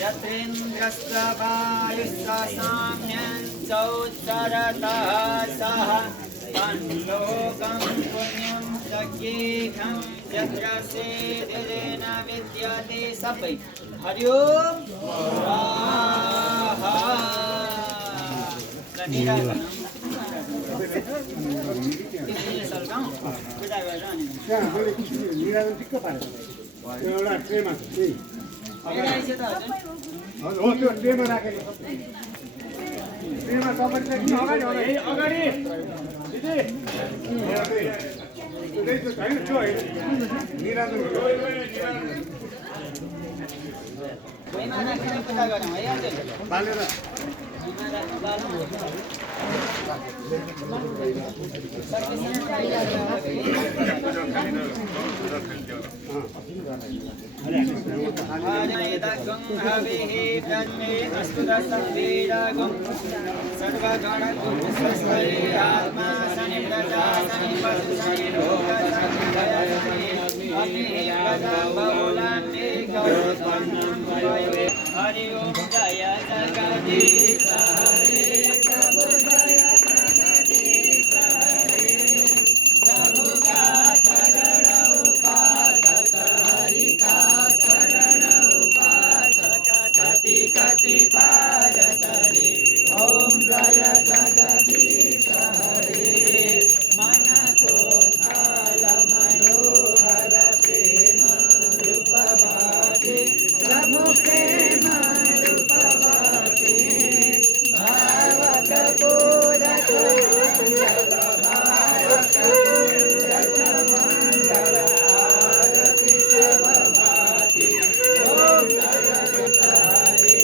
यत्रेन्द्रस्त्रवायुस्साम्यं चौत्तरतः सह तन्लोकं पुण्यं सज्ञेखं यत्र सेदेन विद्यते सबै हरि ओम स्वाहा हो त्यो ट्रेमा राखेको ट्रेमा तपाईले अगाडि अगाडि दिदी त्यही त छैन त्यो होइन निराजन बालेर हरि ओम जय जगदीश हरे प्रभु जय जगदीश हरे प्रभु का चरण उपासक हरि का चरण उपासक कति कति पार तरे ओम जय जगदीश हरे मन को थाल मनोहर प्रेम रूप भाते प्रभु प्रेम रूप भाते भावक पूरक मंगल भावक पूरक मंगल आरती सब भाती ओम जय हरे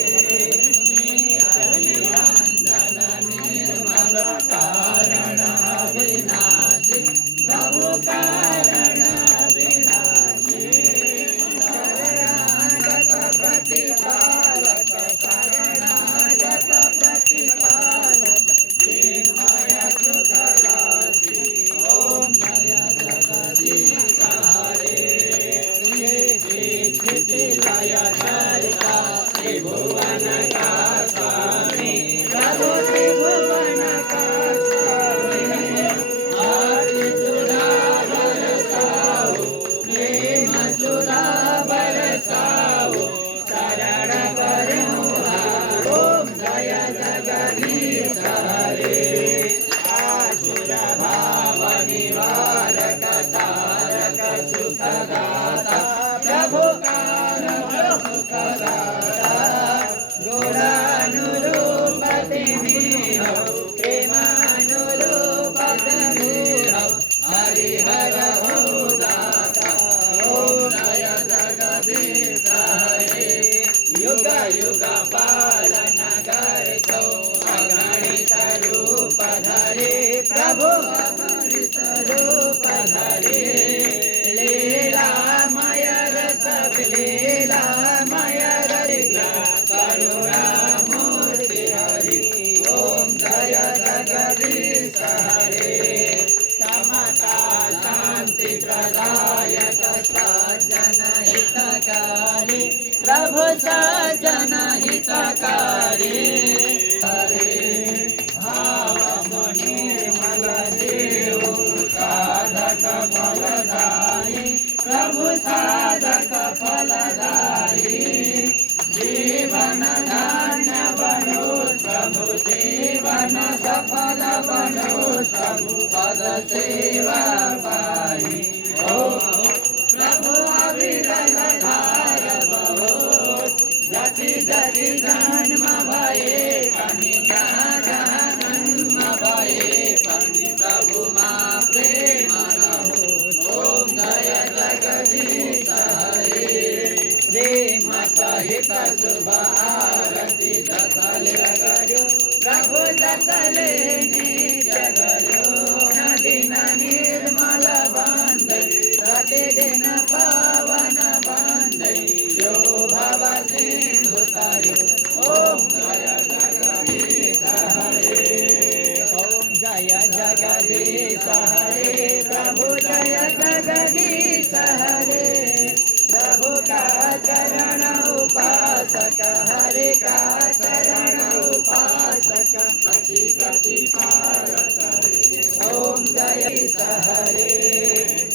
निरंजन निर्मल कारण अविनाशी प्रभु कारण अविनाशी शरणागत प्रतिपालक शरणागत प्रतिपालक चिन्मय सुखराशि ओम जय जगदीश हरे स्थिति लय धर्ता त्रिभुवन का स्वामी प्रभु त्रिभुवन का स्वामी आदि सुधा बरसाओ प्रेम सुधा बरसाओ शरण करो ओम जय जगदीश हरे आसुर भाव निवारक तारक सुखदाता प्रभु कारक सुखदाता गुणानुरूप तिमी हो प्रेमानुरूप तिमी हो हरिहर हो दाता ओम जय जगदीश हरे युग युग पालन करतो अगणित रूप धरे प्रभु अगणित रूप धरे लीलामय रस लीलामय रस करुणा मूर्ति हरि ओम जय जगदीश हरे समता शांति प्रदायक सज्जन हितकारी प्रभु सज्जन हितकारी हरे भाव निर्मल देव साधक फलदायी प्रभु साधक फलदायी जीवन धान्य बनो प्रभु जीवन सफल बनो प्रभु पद सेवा पाई ओम प्रभु अविरल धार बहो जति जति जन्म भये पनि जहाँ जहाँ जन्म भये पनि प्रभु मा प्रेम रहो ओम जय जगदीश हरे प्रेम सहित शुभ आरती जसले गर्यो प्रभु जसले नित्य गर्यो दिन निर्मल बन्दै प्रतिदिन पावन बन्दै यो भव सिन्धु तर्यो ओम जय जगदीश हरे ओम जय जगदीश हरे प्रभु जय जगदीश हरे प्रभु का चरण उपासक हरे का चरण उपासक कति कति पार करे। ओम जय हरे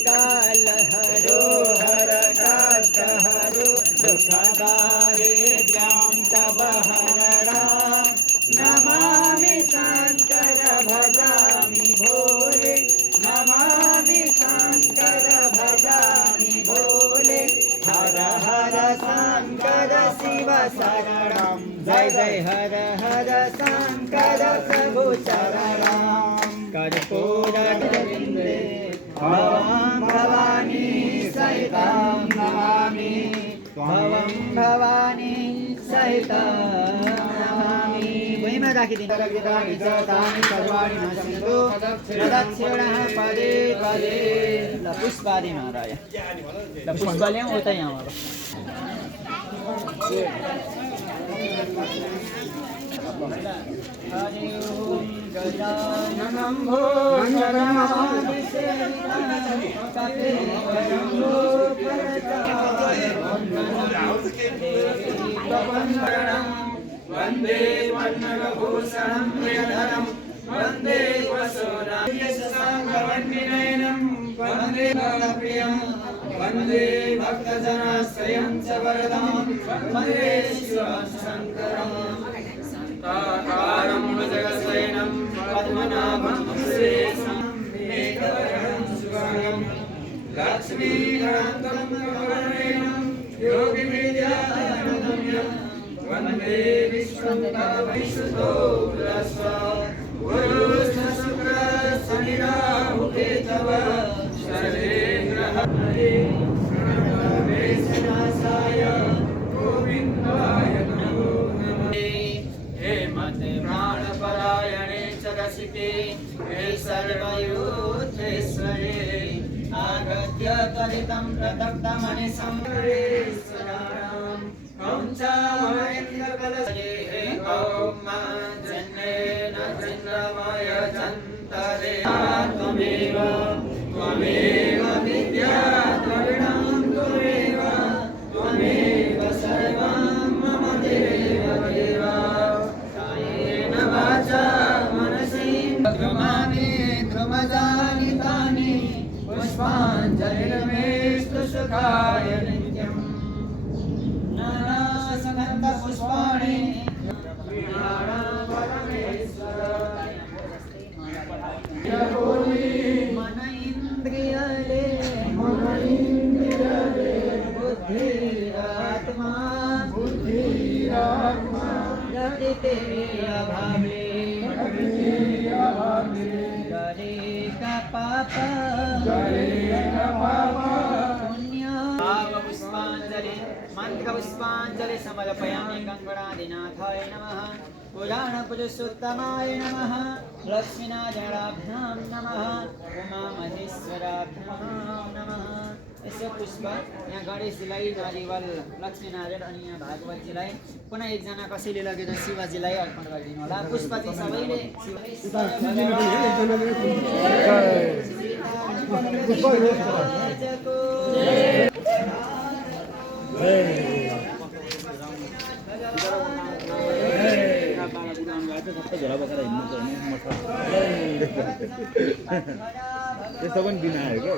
काल हरो हर काष्ट हरो दुख दारिद्र्यं तव हरणा नमामि शंकर भजामि भोले नमामि शंकर भजामि भोले हर हर शंकर शिव शरणं जय जय हर हर शंकर प्रभु शरणं कर्पूरगोविन्दे भवं भवानी सहितं नमामि भवं भवानी सहितं नमामि वहीमा राखिदिनु रगिदानि जतानि सर्वाणि नशन्तु प्रदक्षिणः पदे पदे ल पुष्पादि महाराज ल पुष्प ल्याउँ उता यहाँबाट हरि ओम गजाननं वन्दे वन्नभूषणं प्रियधरं वन्दे वसुनायशसाङ्गवन्निनयनं वन्दे प्रियं वन्दे भक्तजनाश्रयं च वरदां वन्दे शिवशङ्करं शान्ताकारं भुजगशयनं पद्मनाभं सुरेशं मेघवर्णं शुभांगं लक्ष्मीकान्तं कमलनयनं योगिविद्याधरगम्यं वन्दे विश्वम्भरविश्रुतो पुरस्ता गुरुशुक्रशनिराहुते तव शरेन्द्रहरे प्रणवेशनाशाय गोविन्दाय नमो नमः हे मते प्राणपरायणे च रसिके हे सर्वयोधेश्वरे आगत्य त्वरितं प्रदग्धमनिशं हरेश्वराणाम् ॐ च महेन्द्रकलशे ॐ जन्नेन चन्द्रमय चन्तरे त्वमेव त्वमेव विद्या द्रविणं त्वमेव त्वमेव सर्वं मम देव देव कायेन वाचा मनसेन्द्रियर्वा ध्रुवजानि तानि पुष्पाञ्जलिर्मेस्तु सुखाय नित्यम् पुष्पाणि मन इंद्रियले बुद्धिरात्मा ललिते अभावे करे का पाप पुण्य पुष्पांजलि मंत्र पुष्पांजलि समर्पयामि गंगणादिनाथाय नमः पुराण पुरुषोत्तमाय नमः लक्ष्मीनारायणाभ्यां नमः उमा महेश्वराभ्यां नमः यसो पुष्प यहाँ गणेशजीलाई नारिवल लक्ष्मीनारायण अनि यहाँ भागवतजीलाई पुनः एकजना कसैले लगेर शिवजीलाई अर्पण गरिदिनु होला पुष्प चाहिँ सबैले यस्तो पनि दिन आयो क्या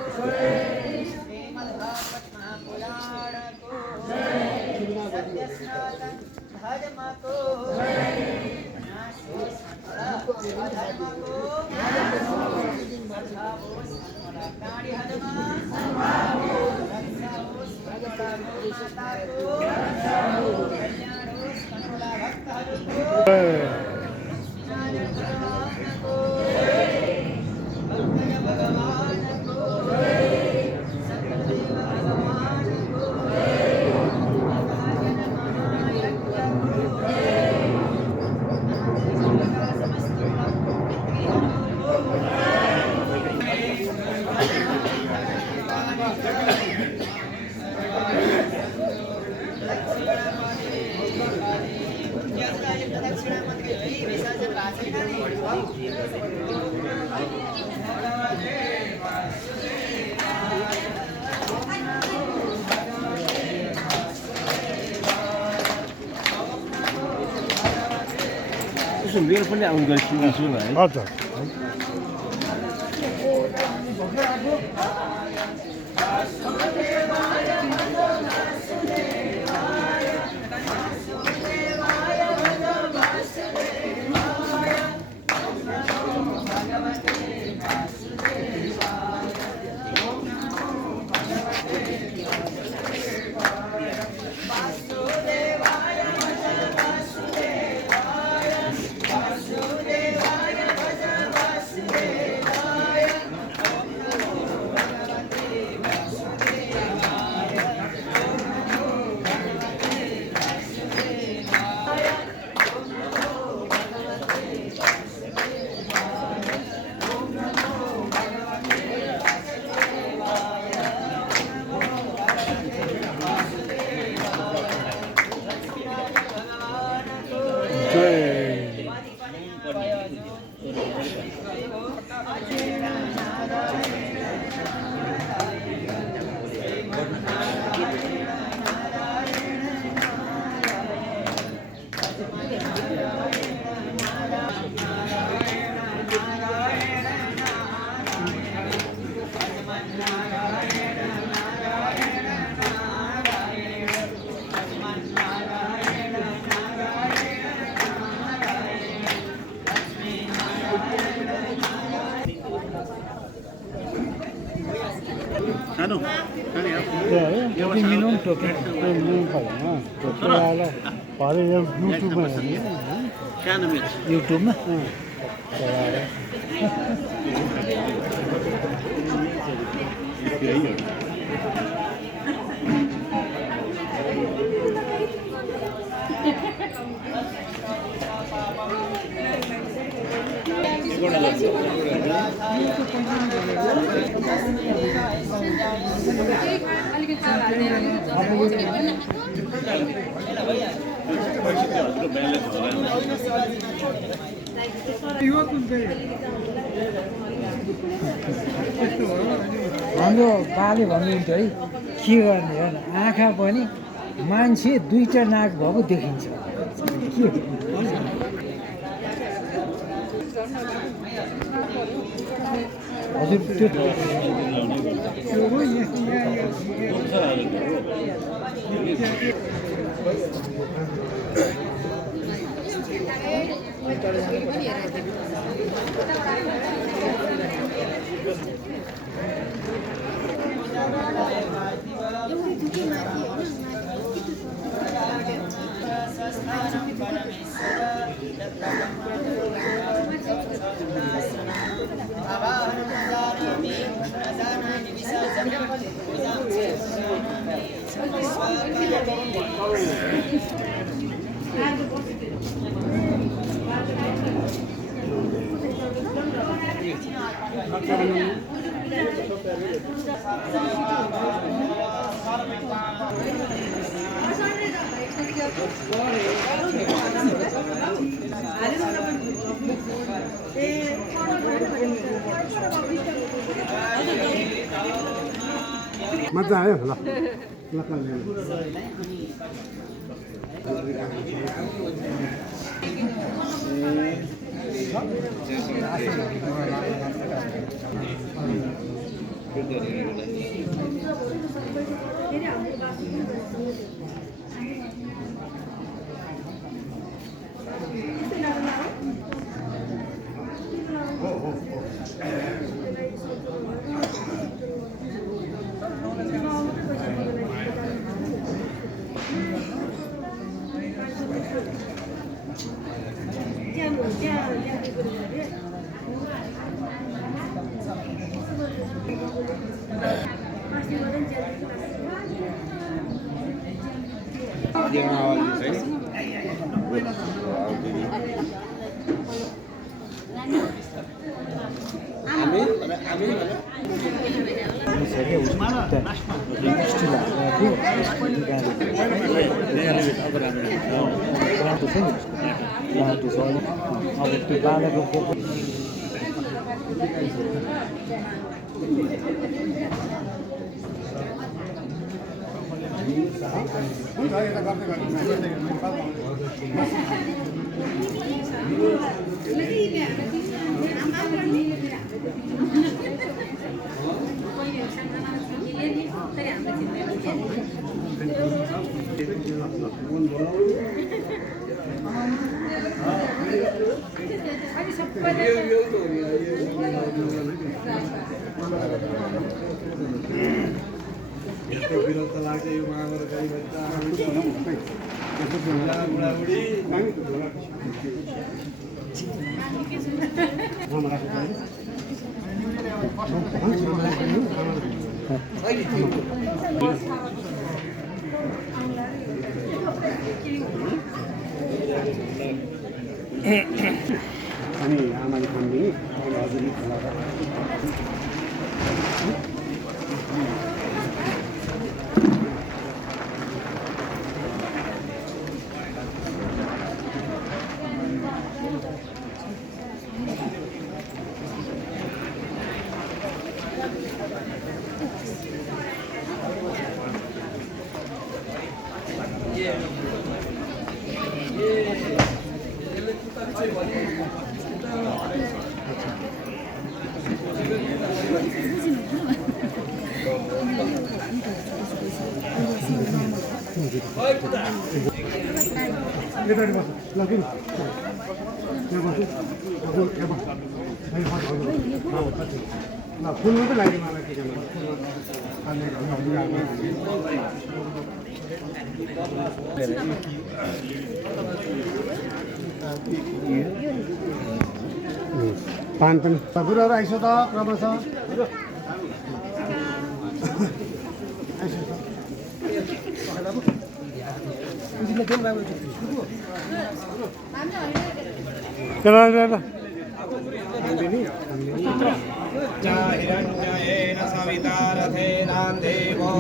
उसो मेरो पनि आउनु गरी सुन्छु न है हजुर युट्युबमा हाम्रो बाले भन्नुहुन्थ्यो है के गर्ने हो आँखा पनि मान्छे दुईटा नाक भएको देखिन्छ के हजुर त्यो मजा आयो ल हुन्छ अनि आमाले खानिदिने हजुरले खुलाएर यतापट्टि बस ल किन त्यहाँ बस्छु त्यहाँ बस ल फुल मात्रै लाग्यो मलाई के पान पनि कुराहरू आइस त क्रमशः हिरण्येन सवितारथेनां देवो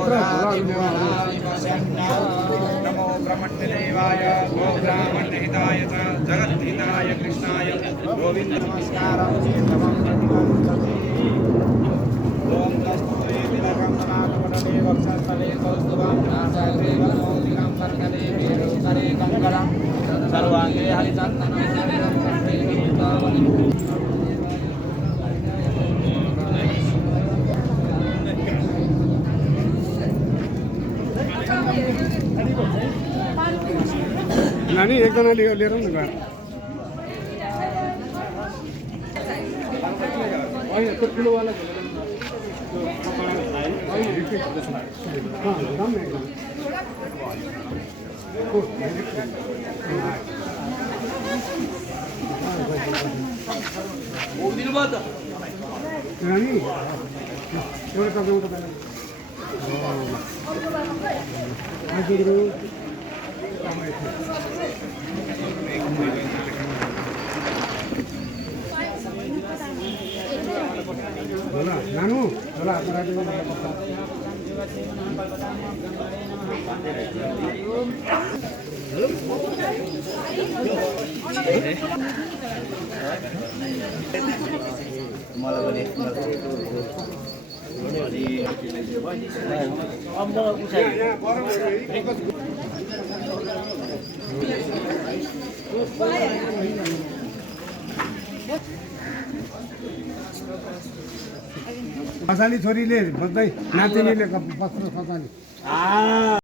नमो ब्रह्मण्यदेवाय गो ब्राह्मणहिताय च जगद्हिताय कृष्णाय गोविन्द नमस्कारं चेतवं प्रतिगच्छति ॐ कस्तुरे तिलकं नागपटले वक्षस्थले कौस्तुभं नासाग्रे वनौतिकं कर्कले मेरुकरे कङ्कणं सर्वाङ्गे हरिचन्दनं नानी एकजना लिएर न गएर होइन त्यो ठुलोवाला नानी एउटा हजुर होला नानु होला खसाली छोरीले बस्दै नातिनीले पस्रो खसाली